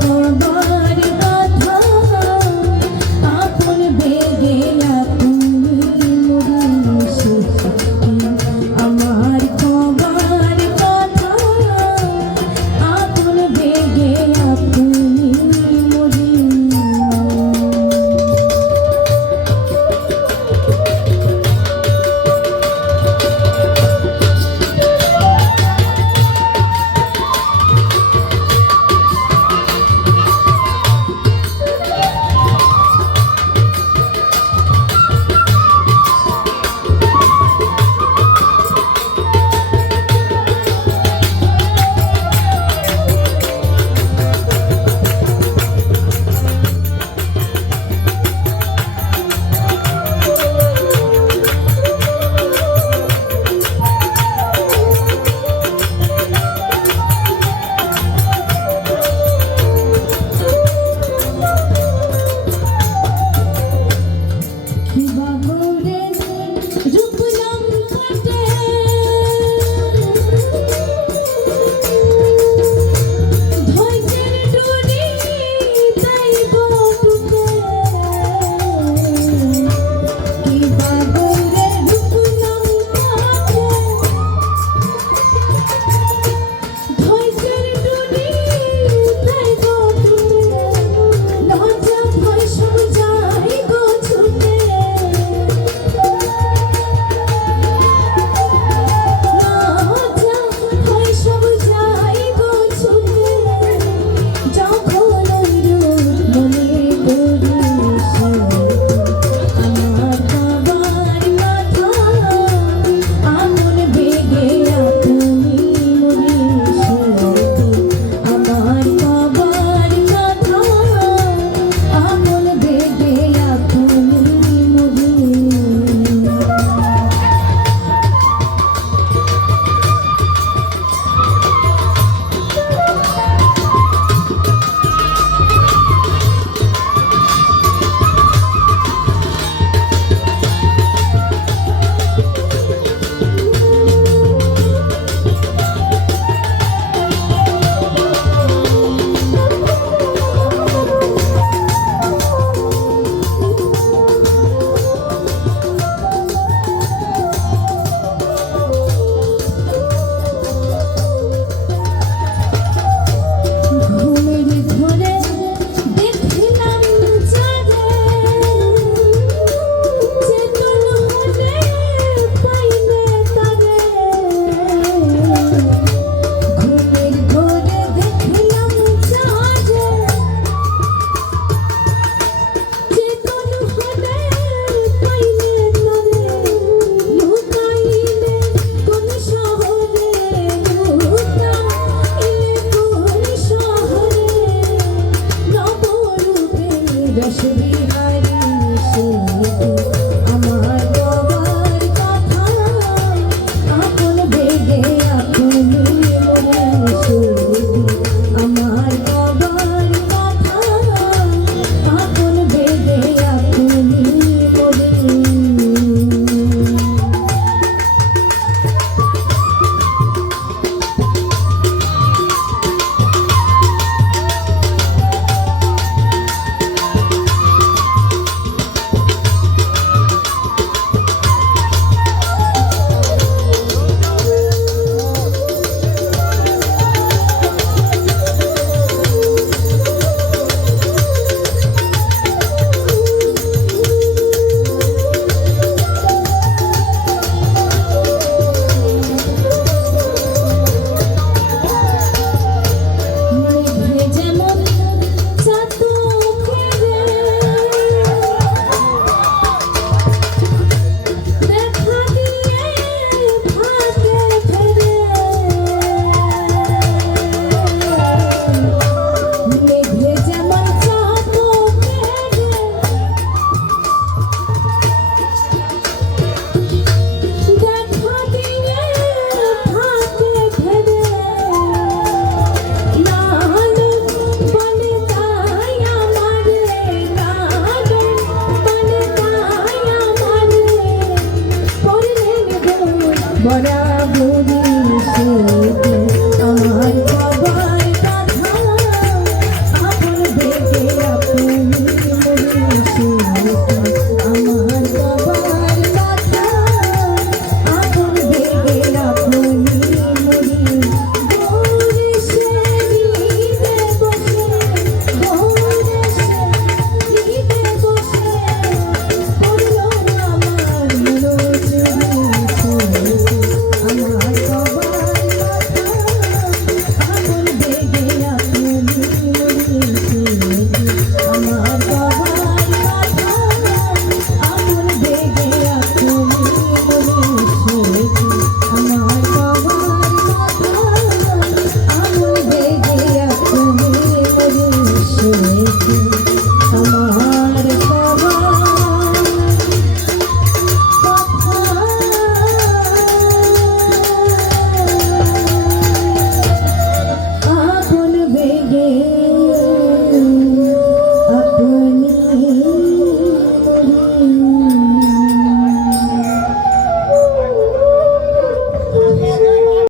for a.